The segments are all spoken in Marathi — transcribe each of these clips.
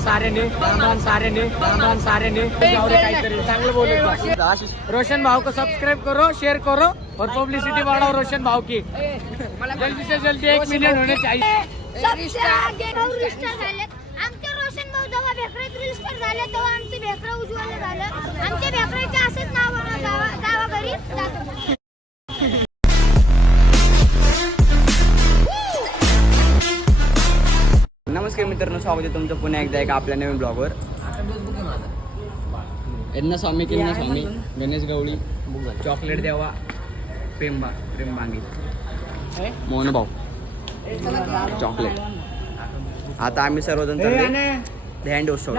सारेने काहीतरी चांगलं बोलू। रोशन भाव को सब्सक्राइब करो, शेयर करो और पब्लिसिटी बढ़ाओ रोशन भाव की। जल्दी से जल्दी 1 मिलियन होने चाहिए। आमच्या रोशन भाऊ जेव्हा भेकरेत रजिस्टर झाले तेव्हा आमचे भेकरे उज्ज्वल झालं। आमच्या भेकरेचे असेच नाव गावाघरी जातात। नमस्कार मित्रांनो, स्वागत आहे तुमचं पुन्हा एकदा एका आपल्या नवीन ब्लॉगवर। यज्ञ स्वामी किन्ना स्वामी गणेश गवळी चॉकलेट देवा प्रेम बांगी मोहन भाऊ चॉकलेट। आता आम्ही सर्वजण हँड उत्सव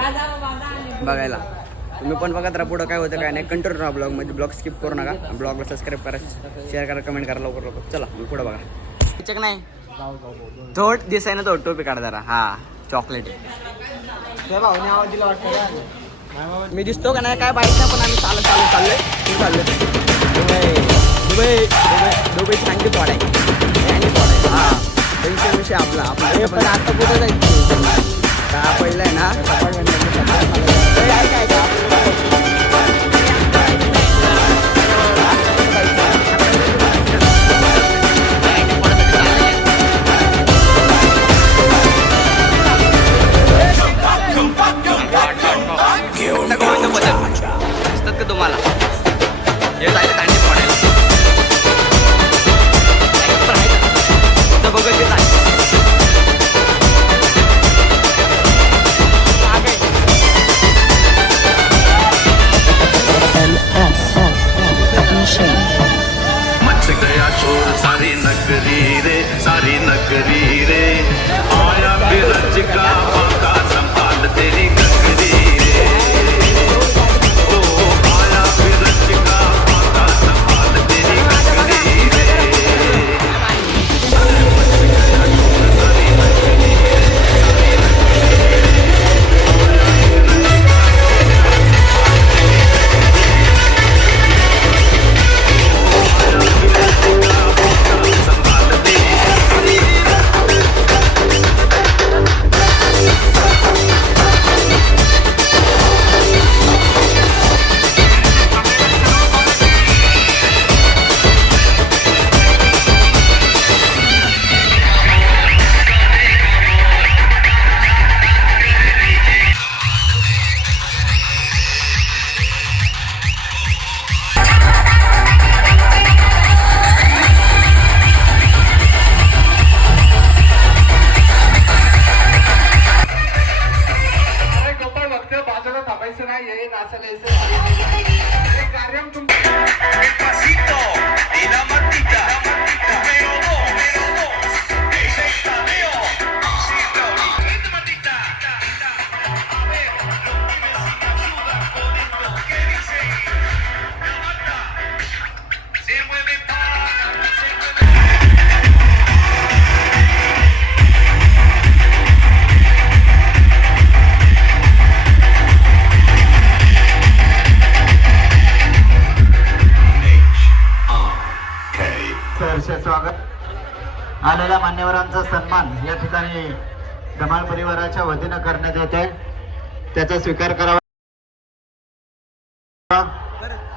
बघायला। तुम्ही पण बघत राहा पुढं काय होतं काय नाही। कंटिन्यू राहा ब्लॉग मध्ये, ब्लॉग स्किप करू नका। ब्लॉगला सबस्क्राईब करा, शेअर करा, कमेंट करा लवकर। चला मी पुढं बघा। चेक नाही थोड दिसाय ना तो टोपी काढ जरा। हा चॉकलेट मी दिसतो का नाही काय बाईक ना, पण आम्ही चाललोय दुबई थंडी पॉड आहे। हा विषय आपला पण आता कुठं जायचं का पहिलं आहे ना दिसतात का तुम्हाला हे जायचं थंडी पॉड बघत सारी नगरी रे आया बिरज का बाका संभाल तेरी नगरी रे। ओ आया बिरज का बाका संभाल तेरी नगरी रे। स्वागत आलेल्या मान्यवरांचा सन्मान या ठिकाणी धमाल परिवाराच्या वतीनं करण्यात येते, त्याचा स्वीकार करावा।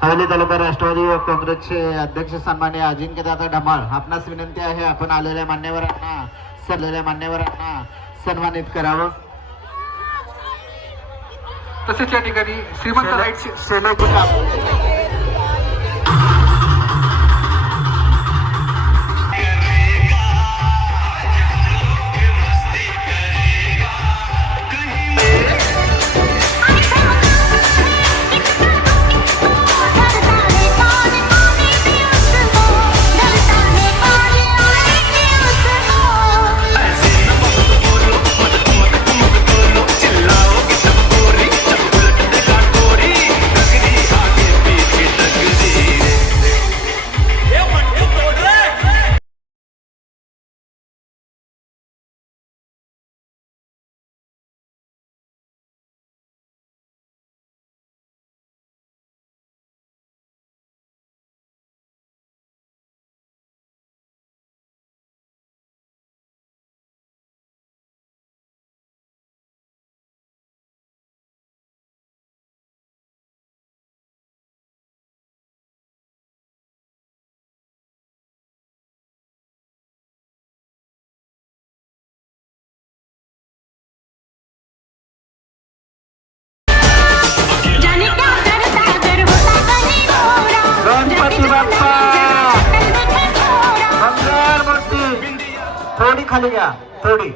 हवेली तालुका राष्ट्रवादी युवक काँग्रेसचे अध्यक्ष सन्माननीय अजिंक्यदादा धमाल, आपणास विनंती आहे आपण आलेल्या मान्यवरांना सन्मानित करावं। तसेच या ठिकाणी श्रीमंत राईट खाली घ्या, थोडी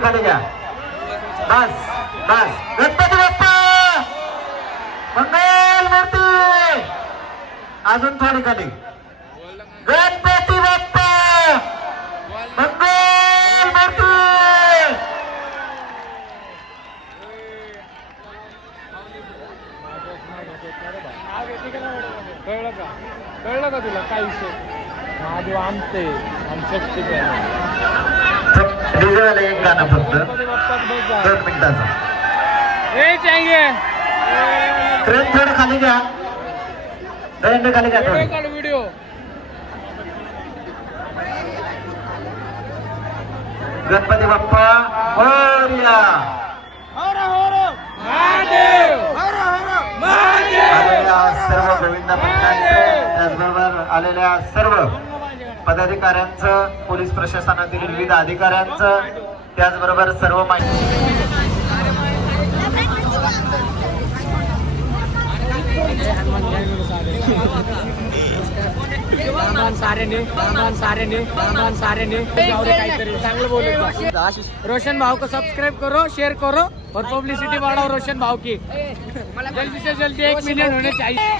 खाली घ्या. बस बस. गणपती बाप्पा मंगल मूर्ती. अजून थोडी खाली. गणपती बाप्पा मंगल मूर्ती. कळलं का तुला काय विषय? महादेव आमचे आमचं डिझेल एक गाणं फक्त 2 मिनिटाचं. ट्रेन थोडी खाली घ्या, दंड खाली घ्या थोडी. व्हिडिओ गणपती बाप्पा मोरया. आलेल्या सर्व गोविंद भक्तांचं, त्याचबरोबर आलेल्या सर्व पदाधिकाऱ्यांचं, पोलीस प्रशासनातील विविध अधिकाऱ्यांचं, त्याचबरोबर सर्व काहीतरी चांगलं बोलत. रोशन भाव को सब्सक्राइब करो, शेयर करो और पब्लिसिटी बढ़ाओ रोशन भाव की. जल्दी से जल्दी 1 मिलियन होने चाहिए.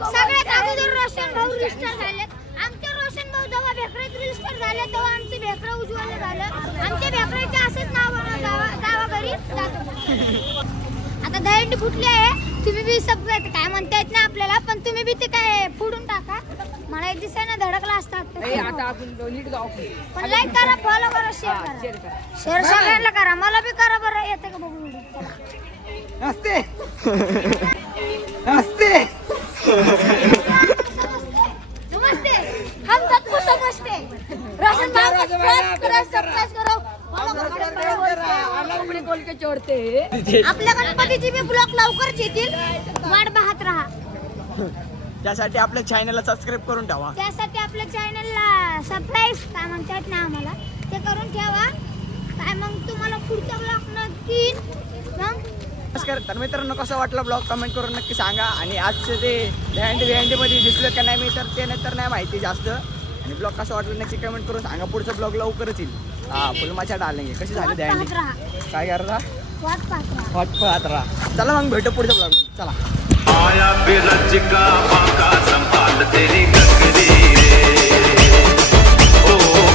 सगळ्यात अगोदर रोशन भाऊ रिस्टार झाले. आमचे रोशन भाऊ जेव्हा भेकरेत रिस्टार झाले तेव्हा आमचे भेकर उज्ज्वल झालं. आमच्या भेकरेचे असेच नाव गावाघरी जातो. आता दहीहंडी फुटली आहे. तुम्ही बी सबस्क्राईब काय म्हणता येत नाही आपल्याला, पण तुम्ही बी ते काय फोडून टाका. मला एक दिवसानं धडकला असतात. पण लाईक करा, फॉलो करा, शेअर करा. शेअर सगळ्यांना करा, मला बी करा बरं. येते का बघू व्हिडिओ. हसते हसते. नमस्ते, हम सबको समझते. रोशन भाऊ को सब्सक्राइब करो, follow करो. आपल्या गणपतीची बी ब्लॉग लवकरच येतील, वाट पाहत राहा. त्यासाठी आपल्या चॅनलला सबस्क्राईब करून ठेवा. त्यासाठी आपल्या चॅनलला सबस्क्राइब काय म्हणतात ना आम्हाला ते करून ठेवा. काय मग तुम्हाला पुढचा ब्लॉग नक्की मग. नमस्कार. तर मित्रांनो, कसा वाटला ब्लॉग कमेंट करून नक्की सांगा. आणि आजचे ते दहीहंडी मध्ये दिसलं का नाही मी तर ते नंतर नाही माहिती जास्त. आणि ब्लॉग कसा वाटला नक्की कमेंट करून सांगा. पुढचा ब्लॉग लवकरच येईल. फुलमाच्या डालेंगे. कशी झाली दहीहंडी काय करता वाट पाहत राहा. चला मग भेटू पुढच्या ब्लॉग मध्ये. चला. आया बिरज का बाका संभाल तेरी गगरी रे.